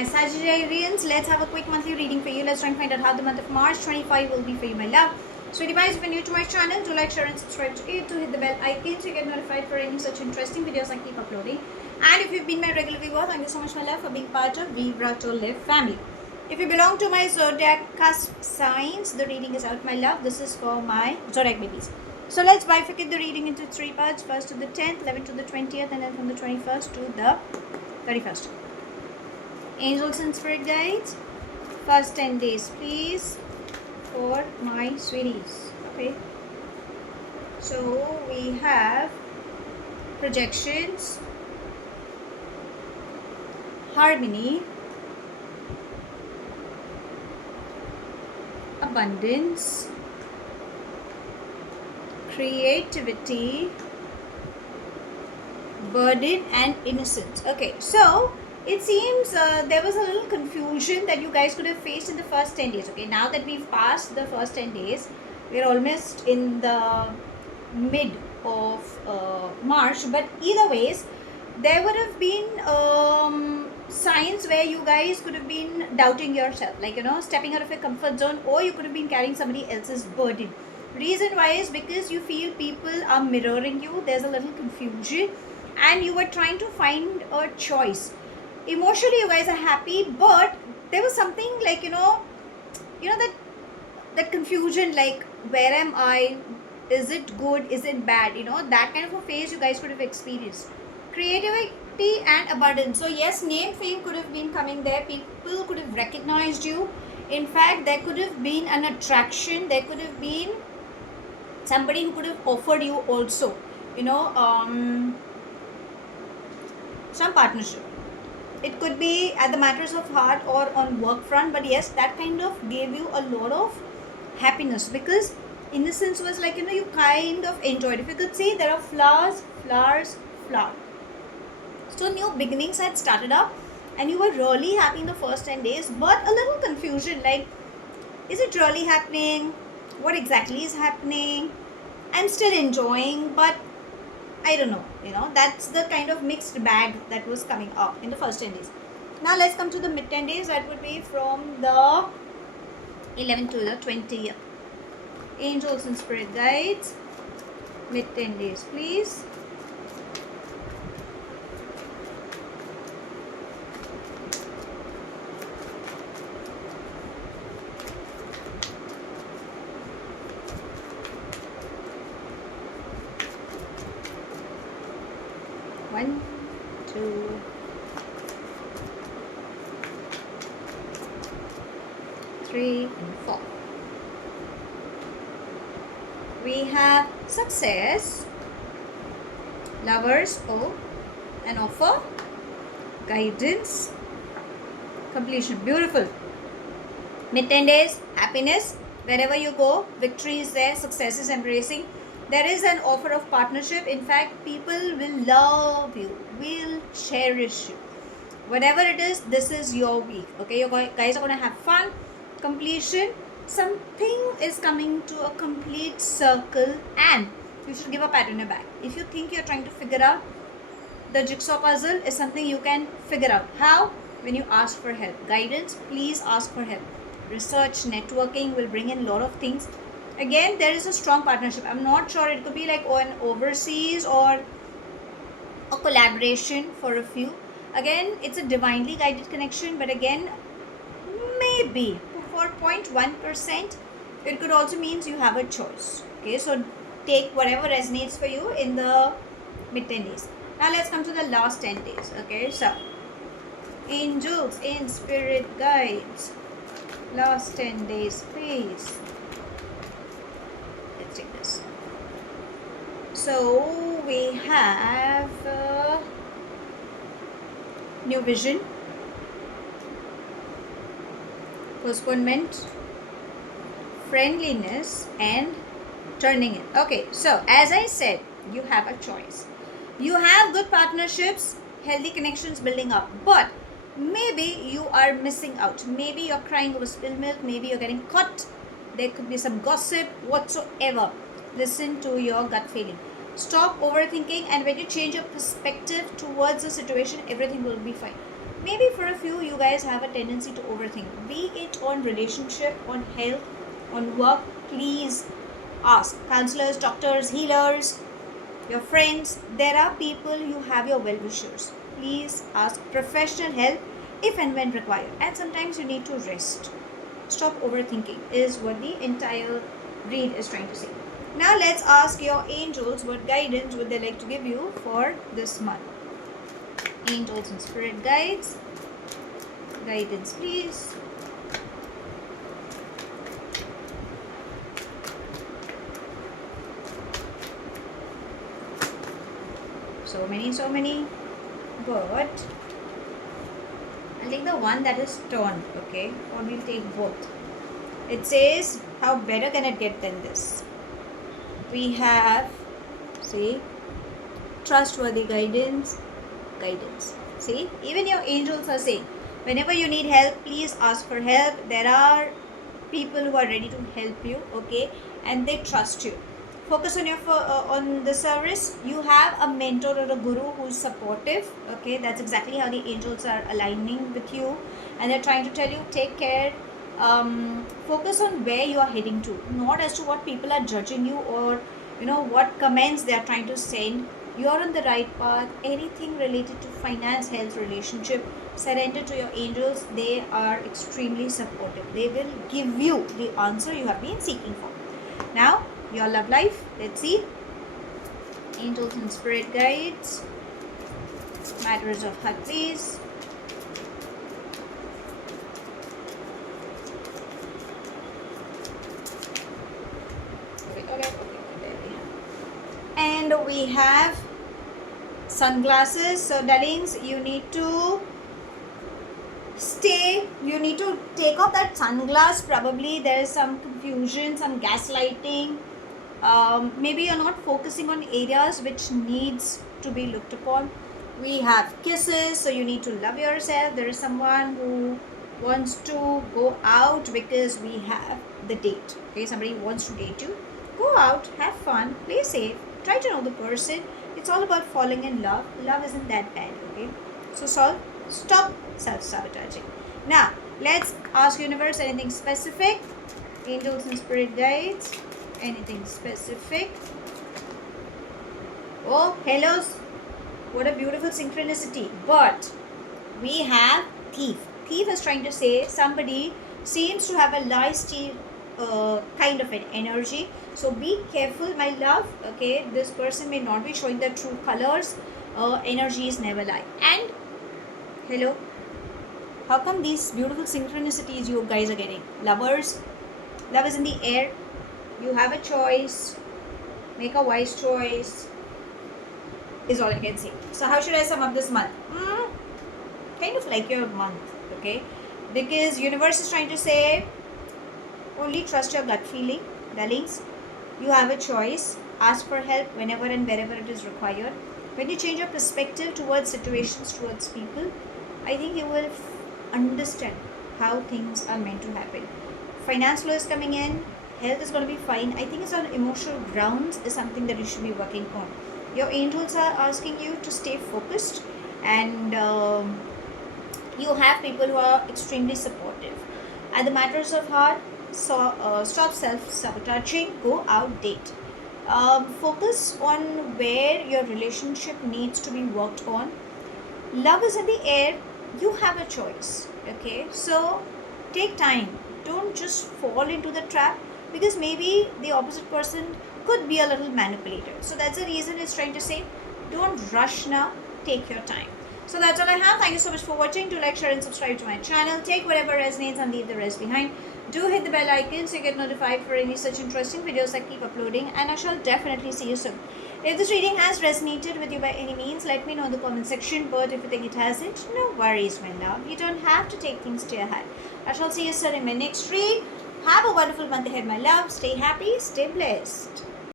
My Sagittarians, let's have a quick monthly reading for you. Let's try and find out how the month of March 25 will be for you, my love. Sweetie pies, if you're new to my channel, do like, share and subscribe to it, to hit the bell icon so you get notified for any such interesting videos I keep uploading. And if you've been my regular viewer, thank you so much, my love, for being part of Vibra to Live family. If you belong to my zodiac cusp signs, the reading is out, my love. This is for my zodiac babies. So let's bifurcate the reading into three parts. First to the 10th, 11th to the 20th, and then from the 21st to the 31st. Angels and spirit guides, first 10 days please for my sweeties. Okay, so we have projections, harmony, abundance, creativity, burden, and innocence. Okay, so it seems there was a little confusion that you guys could have faced in the first 10 days. Okay, now that we've passed the first 10 days, we're almost in the mid of March, but either ways, there would have been signs where you guys could have been doubting yourself, like, stepping out of your comfort zone, or you could have been carrying somebody else's burden. Reason why is because you feel people are mirroring you. There's a little confusion, and you were trying to find a choice. Emotionally you guys are happy, but there was something like that confusion, like, where am I, is it good, is it bad, that kind of a phase you guys could have experienced. Creativity and abundance, so yes, name fame could have been coming there. People could have recognized you. In fact, there could have been an attraction. There could have been somebody who could have offered you also some partnership. It could be at the matters of heart or on work front, but yes, that kind of gave you a lot of happiness, because innocence was like, you kind of enjoyed. If you could see, there are flowers. So new beginnings had started up, and you were really happy in the first 10 days, but a little confusion, like, is it really happening? What exactly is happening? I'm still enjoying, but I don't know, that's the kind of mixed bag that was coming up in the first 10 days. Now let's come to the mid 10 days. That would be from the 11th to the 20th. Angels and spirit guides, mid 10 days please. One, two, three, and four. We have success, lovers, an offer, guidance, completion. Beautiful. Mid 10 days, happiness. Wherever you go, victory is there, success is embracing. There is an offer of partnership. In fact, people will love you, will cherish you. Whatever it is, this is your week. Okay, you guys are going to have fun. Completion. Something is coming to a complete circle, and you should give a pat on your back. If you think you're trying to figure out the jigsaw puzzle, is something you can figure out. How? When you ask for help. Guidance, please ask for help. Research, networking will bring in a lot of things. Again, there is a strong partnership. I'm not sure, it could be like an overseas or a collaboration for a few. Again, it's a divinely guided connection, but again, maybe for 0.1%, it could also means you have a choice. Okay, so take whatever resonates for you in the mid 10 days. Now let's come to the last 10 days. Okay, so angels in spirit guides, last 10 days please. Let's take this. So we have new vision, postponement, friendliness, and turning it. Okay, so as I said, you have a choice. You have good partnerships, healthy connections building up, but maybe you are missing out. Maybe you're crying over spilled milk. Maybe you're getting caught. There could be some gossip whatsoever. Listen to your gut feeling. Stop overthinking, and when you change your perspective towards the situation, everything will be fine. maybe for a few you guys have a tendency to overthink, be it on relationship, on health, on work. Please ask counselors, doctors, healers, your friends. There are people, you have your well-wishers. Please ask professional help if and when required. And sometimes you need to rest. Stop overthinking is what the entire read is trying to say. Now let's ask your angels what guidance would they like to give you for this month. Angels and spirit guides. Guidance, please. So many. But I'll take the one that is turned, okay? Or we'll take both. It says, how better can it get than this? We have, see, trustworthy guidance. See, even your angels are saying, whenever you need help, please ask for help. There are people who are ready to help you, okay? And they trust you. Focus on your on the service. You have a mentor or a guru who's supportive, okay? That's exactly how the angels are aligning with you, and they're trying to tell you, take care. Focus on where you are heading to, not as to what people are judging you or what comments they are trying to send. You are on the right path. Anything related to finance, health, relationship, surrender to your angels. They are extremely supportive. They will give you the answer you have been seeking for. Now your love life, let's see. Angels and spirit guides, matters of heart, please. And we have sunglasses. So darlings, you need to take off that sunglass. Probably there is some confusion, some gaslighting. Maybe you're not focusing on areas which needs to be looked upon. We have kisses, so you need to love yourself. There is someone who wants to go out because we have the date, okay? Somebody wants to date you. Go out, have fun, play safe, try to know the person. It's all about falling in love. Love isn't that bad, okay? So stop self-sabotaging. Now let's ask universe anything specific. Angels and spirit guides, anything specific. Oh, hellos, what a beautiful synchronicity. But we have thief. Thief is trying to say somebody seems to have a lie-steal kind of an energy. So be careful, my love, okay? This person may not be showing the true colors. Energies never lie. And hello, how come these beautiful synchronicities you guys are getting? Lovers, love is in the air. You have a choice. Make a wise choice is all I can say. So how should I sum up this month? Kind of like your month, okay? Because universe is trying to say, only trust your gut feeling, darlings. You have a choice. Ask for help whenever and wherever it is required. When you change your perspective towards situations, towards people, I think you will understand how things are meant to happen. Finance flow is coming in. Health is going to be fine. I think it's on emotional grounds is something that you should be working on. Your angels are asking you to stay focused, and you have people who are extremely supportive. At the matters of heart, so stop self-sabotaging, go out, date. Focus on where your relationship needs to be worked on. Love is in the air. You have a choice, okay? So take time. Don't just fall into the trap, because maybe the opposite person could be a little manipulative. So that's the reason it's trying to say, don't rush now, take your time. So that's all I have. Thank you so much for watching. Do like, share and subscribe to my channel. Take whatever resonates and leave the rest behind. Do hit the bell icon so you get notified for any such interesting videos I keep uploading, and I shall definitely see you soon. If this reading has resonated with you by any means, let me know in the comment section. But if you think it hasn't, no worries, my love. You don't have to take things to your heart. I shall see you soon in my next read. Have a wonderful month ahead, my love. Stay happy, stay blessed.